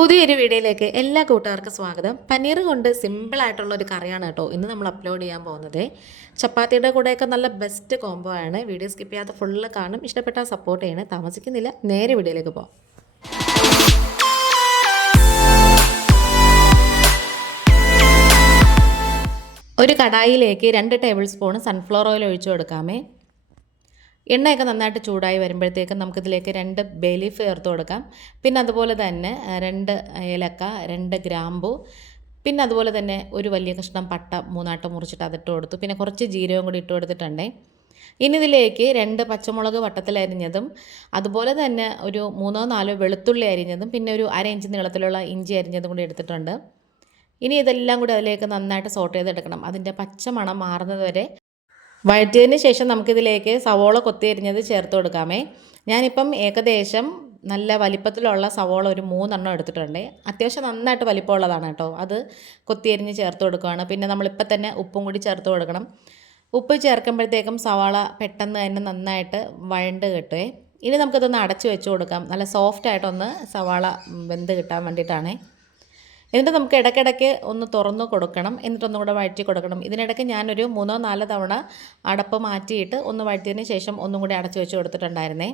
പുതിയൊരു വീഡിയോയിലേക്ക് എല്ലാ കൂട്ടുകാർക്കും സ്വാഗതം. പനീർ കൊണ്ട് സിമ്പിളായിട്ടുള്ള ഒരു കറിയാണ് കേട്ടോ ഇന്ന് നമ്മൾ അപ്ലോഡ് ചെയ്യാൻ പോകുന്നത്. ചപ്പാത്തിയുടെ കൂടെയൊക്കെ നല്ല ബെസ്റ്റ് കോംബോ ആണ്. വീഡിയോ സ്കിപ്പ് ചെയ്യാതെ ഫുള്ള് കാണും. ഇഷ്ടപ്പെട്ടാൽ സപ്പോർട്ട് ചെയ്യണേ. താമസിക്കുന്നില്ല, നേരെ വീഡിയോയിലേക്ക് പോകാം. ഒരു കടായിലേക്ക് 2 ടേബിൾ സ്പൂൺ സൺഫ്ലവർ ഓയിൽ ഒഴിച്ചു കൊടുക്കാമേ. എണ്ണയൊക്കെ നന്നായിട്ട് ചൂടായി വരുമ്പോഴത്തേക്കും നമുക്കിതിലേക്ക് 2 ബേ ലീഫ് ചേർത്ത് കൊടുക്കാം. പിന്നെ അതുപോലെ തന്നെ 2 ഏലക്ക, 2 ഗ്രാമ്പു, പിന്നെ അതുപോലെ തന്നെ ഒരു വലിയ കഷ്ണം പട്ട 3 മുറിച്ചിട്ട് അതിട്ട് കൊടുത്തു. പിന്നെ കുറച്ച് ജീരകം കൂടി ഇട്ട് കൊടുത്തിട്ടുണ്ടേ. ഇനി ഇതിലേക്ക് 2 പച്ചമുളക് വട്ടത്തിലരിഞ്ഞതും അതുപോലെ തന്നെ ഒരു 3-4 വെളുത്തുള്ളി അരിഞ്ഞതും പിന്നെ ഒരു 1/2 ഇഞ്ച് നീളത്തിലുള്ള ഇഞ്ചി അരിഞ്ഞതും കൂടി എടുത്തിട്ടുണ്ട്. ഇനി ഇതെല്ലാം കൂടി അതിലേക്ക് നന്നായിട്ട് സോട്ട് ചെയ്തെടുക്കണം. അതിൻ്റെ പച്ച മണം മാറുന്നത് വരെ വഴറ്റിയതിന് ശേഷം നമുക്കിതിലേക്ക് സവോള കൊത്തി അരിഞ്ഞത് ചേർത്ത് കൊടുക്കാമേ. ഞാനിപ്പം ഏകദേശം നല്ല വലിപ്പത്തിലുള്ള സവോള ഒരു 3 എടുത്തിട്ടുണ്ട്. അത്യാവശ്യം നന്നായിട്ട് വലിപ്പമുള്ളതാണ് കേട്ടോ. അത് കൊത്തി അരിഞ്ഞ് ചേർത്ത് കൊടുക്കുകയാണ്. പിന്നെ നമ്മളിപ്പോൾ തന്നെ ഉപ്പും കൂടി ചേർത്ത് കൊടുക്കണം. ഉപ്പ് ചേർക്കുമ്പോഴത്തേക്കും സവാള പെട്ടെന്ന് തന്നെ നന്നായിട്ട് വഴണ്ട് കിട്ടുമേ. ഇനി നമുക്കിതൊന്ന് അടച്ച് വെച്ച് കൊടുക്കാം. നല്ല സോഫ്റ്റായിട്ടൊന്ന് സവാള വെന്ത് കിട്ടാൻ വേണ്ടിയിട്ടാണേ. എന്നിട്ട് നമുക്ക് ഇടയ്ക്കിടയ്ക്ക് ഒന്ന് തുറന്ന് കൊടുക്കണം. എന്നിട്ടൊന്നും കൂടെ വഴറ്റി കൊടുക്കണം. ഇതിനിടയ്ക്ക് ഞാനൊരു 3-4 തവണ അടപ്പ് മാറ്റിയിട്ട് ഒന്ന് വഴറ്റിയതിന് ശേഷം ഒന്നും കൂടി അടച്ചു വെച്ച് കൊടുത്തിട്ടുണ്ടായിരുന്നേ.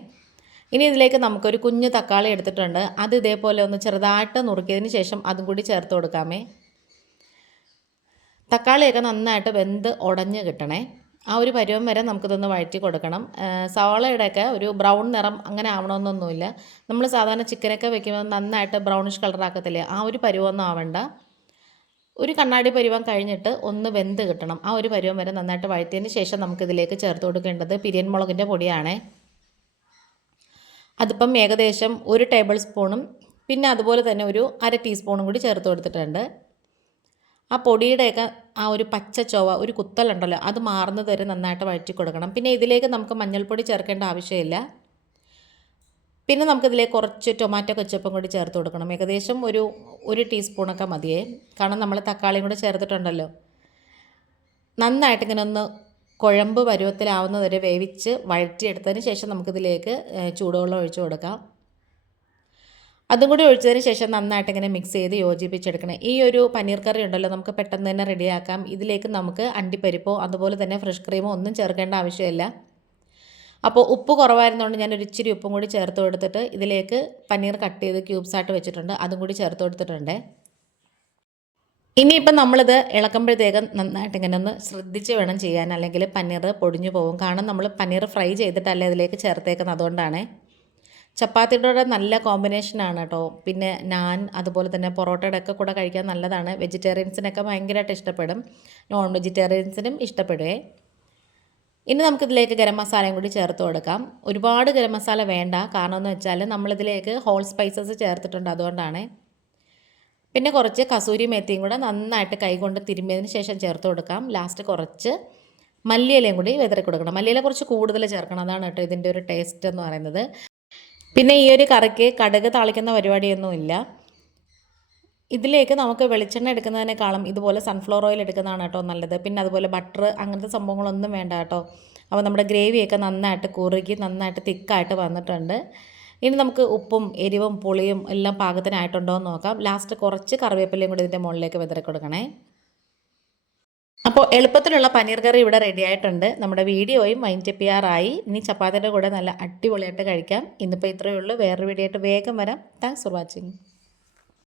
ഇനി ഇതിലേക്ക് നമുക്കൊരു കുഞ്ഞ് തക്കാളി എടുത്തിട്ടുണ്ട്. അത് ഇതേപോലെ ഒന്ന് ചെറുതായിട്ട് നുറുക്കിയതിന് ശേഷം അതും കൂടി ചേർത്ത് കൊടുക്കാമേ. തക്കാളിയൊക്കെ നന്നായിട്ട് വെന്ത് ഉടഞ്ഞ് കിട്ടണേ. ആ ഒരു പരുവം വരെ നമുക്കിതൊന്ന് വഴറ്റി കൊടുക്കണം. സവാളയുടെയൊക്കെ ഒരു ബ്രൗൺ നിറം അങ്ങനെ ആവണമെന്നൊന്നുമില്ല. നമ്മൾ സാധാരണ ചിക്കനൊക്കെ വെക്കുമ്പോൾ നന്നായിട്ട് ബ്രൗണിഷ് കളറാക്കത്തില്ലേ, ആ ഒരു പരുവമൊന്നും ആവണ്ട. ഒരു കണ്ണാടി പരുവം കഴിഞ്ഞിട്ട് ഒന്ന് വെന്ത് കിട്ടണം. ആ ഒരു പരുവം വരെ നന്നായിട്ട് വഴറ്റിയതിന് ശേഷം നമുക്കിതിലേക്ക് ചേർത്ത് കൊടുക്കേണ്ടത് പിരിയൻ മുളകിൻ്റെ പൊടിയാണ്. അതിപ്പം ഏകദേശം 1 ടേബിൾ സ്പൂണും പിന്നെ അതുപോലെ തന്നെ ഒരു 1/2 ടീസ്പൂണും കൂടി ചേർത്ത് കൊടുത്തിട്ടുണ്ട്. ആ പൊടിയുടെയൊക്കെ ആ ഒരു പച്ച ചൊവ, ഒരു കുത്തലുണ്ടല്ലോ, അത് മാറുന്നത് വരെ നന്നായിട്ട് വഴറ്റി കൊടുക്കണം. പിന്നെ ഇതിലേക്ക് നമുക്ക് മഞ്ഞൾപ്പൊടി ചേർക്കേണ്ട ആവശ്യമില്ല. പിന്നെ നമുക്കിതിലേക്ക് കുറച്ച് ടൊമാറ്റോ കെച്ചപ്പും കൂടി ചേർത്ത് കൊടുക്കണം. ഏകദേശം ഒരു ടീസ്പൂണൊക്കെ മതിയേ. കാരണം നമ്മൾ തക്കാളിയും കൂടി ചേർത്തിട്ടുണ്ടല്ലോ. നന്നായിട്ട് ഇങ്ങനെ ഒന്ന് കുഴമ്പ് പരുവത്തിലാവുന്നത് വരെ വേവിച്ച് വഴറ്റിയെടുത്തതിന് ശേഷം നമുക്കിതിലേക്ക് ചൂടുവെള്ളം ഒഴിച്ചു കൊടുക്കാം. അതും കൂടി ഒഴിച്ചതിന് ശേഷം നന്നായിട്ട് ഇങ്ങനെ മിക്സ് ചെയ്ത് യോജിപ്പിച്ചെടുക്കണം. ഈ ഒരു പനീർ കറി ഉണ്ടല്ലോ നമുക്ക് പെട്ടെന്ന് തന്നെ റെഡിയാക്കാം. ഇതിലേക്ക് നമുക്ക് അണ്ടിപ്പരിപ്പോ അതുപോലെ തന്നെ ഫ്രഷ് ക്രീമോ ഒന്നും ചേർക്കേണ്ട ആവശ്യമില്ല. അപ്പോൾ ഉപ്പ് കുറവായിരുന്നുകൊണ്ട് ഞാനൊരു ഇച്ചിരി ഉപ്പും കൂടി ചേർത്ത് കൊടുത്തിട്ട് ഇതിലേക്ക് പനീർ കട്ട് ചെയ്ത് ക്യൂബ്സായിട്ട് വെച്ചിട്ടുണ്ട്. അതും കൂടി ചേർത്ത് കൊടുത്തിട്ടുണ്ട്. ഇനിയിപ്പം നമ്മളിത് ഇളക്കുമ്പോഴത്തേക്കും നന്നായിട്ട് ഇങ്ങനെ ഒന്ന് ശ്രദ്ധിച്ച് വേണം ചെയ്യാൻ, അല്ലെങ്കിൽ പനീർ പൊടിഞ്ഞു പോകും. കാരണം നമ്മൾ പനീർ ഫ്രൈ ചെയ്തിട്ടല്ല ഇതിലേക്ക് ചേർത്തേക്കുന്നത്, അതുകൊണ്ടാണ്. ചപ്പാത്തിയുടെ നല്ല കോമ്പിനേഷനാണ് കേട്ടോ. പിന്നെ നാൻ അതുപോലെ തന്നെ പൊറോട്ടയുടെ ഒക്കെ കൂടെ കഴിക്കാൻ നല്ലതാണ്. വെജിറ്റേറിയൻസിനൊക്കെ ഭയങ്കരമായിട്ട് ഇഷ്ടപ്പെടും, നോൺ വെജിറ്റേറിയൻസിനും ഇഷ്ടപ്പെടുവേ. ഇനി നമുക്കിതിലേക്ക് ഗരം മസാലയും കൂടി ചേർത്ത് കൊടുക്കാം. ഒരുപാട് ഗരം മസാല വേണ്ട, കാരണം എന്ന് വെച്ചാൽ നമ്മളിതിലേക്ക് ഹോൾ സ്പൈസസ് ചേർത്തിട്ടുണ്ട്, അതുകൊണ്ടാണ്. പിന്നെ കുറച്ച് കസൂരി മേത്തിയും കൂടെ നന്നായിട്ട് കൈകൊണ്ട് തിരുമ്മിയതിന് ശേഷം ചേർത്ത് കൊടുക്കാം. ലാസ്റ്റ് കുറച്ച് മല്ലിയിലയും കൂടി വിതറി കൊടുക്കണം. മല്ലിയില കുറച്ച് കൂടുതൽ ചേർക്കണം, അതാണ് കേട്ടോ ഇതിൻ്റെ ഒരു ടേസ്റ്റ് എന്ന് പറയുന്നത്. പിന്നെ ഈ ഒരു കറിക്ക് കടുക് താളിക്കുന്ന പരിപാടിയൊന്നുമില്ല. ഇതിലേക്ക് നമുക്ക് വെളിച്ചെണ്ണ എടുക്കുന്നതിനേക്കാളും ഇതുപോലെ സൺഫ്ലവർ ഓയിൽ എടുക്കുന്നതാണ് കേട്ടോ നല്ലത്. പിന്നെ അതുപോലെ ബട്ടർ അങ്ങനത്തെ സംഭവങ്ങളൊന്നും വേണ്ട കേട്ടോ. അപ്പോൾ നമ്മുടെ ഗ്രേവിയൊക്കെ നന്നായിട്ട് കുറുകി നന്നായിട്ട് തിക്കായിട്ട് വന്നിട്ടുണ്ട്. ഇനി നമുക്ക് ഉപ്പും എരിവും പുളിയും എല്ലാം പാകത്തിനായിട്ടുണ്ടോ എന്ന് നോക്കാം. ലാസ്റ്റ് കുറച്ച് കറിവേപ്പിലയും കൂടി ഇതിൻ്റെ മുകളിലേക്ക് വിതറി കൊടുക്കണേ. അപ്പോൾ എളുപ്പത്തിലുള്ള പനീർ കറി ഇവിടെ റെഡി ആയിട്ടുണ്ട്. നമ്മുടെ വീഡിയോയും വൈൻഡ് അപ്പ് ചെയ്യാറായി. ഇനി ചപ്പാത്തിയുടെ കൂടെ നല്ല അടിപൊളിയായിട്ട് കഴിക്കാം. ഇന്നിപ്പോൾ ഇത്രയേ ഉള്ളൂ. വേറൊരു വീഡിയോ ആയിട്ട് വേഗം വരാം. Thanks for watching.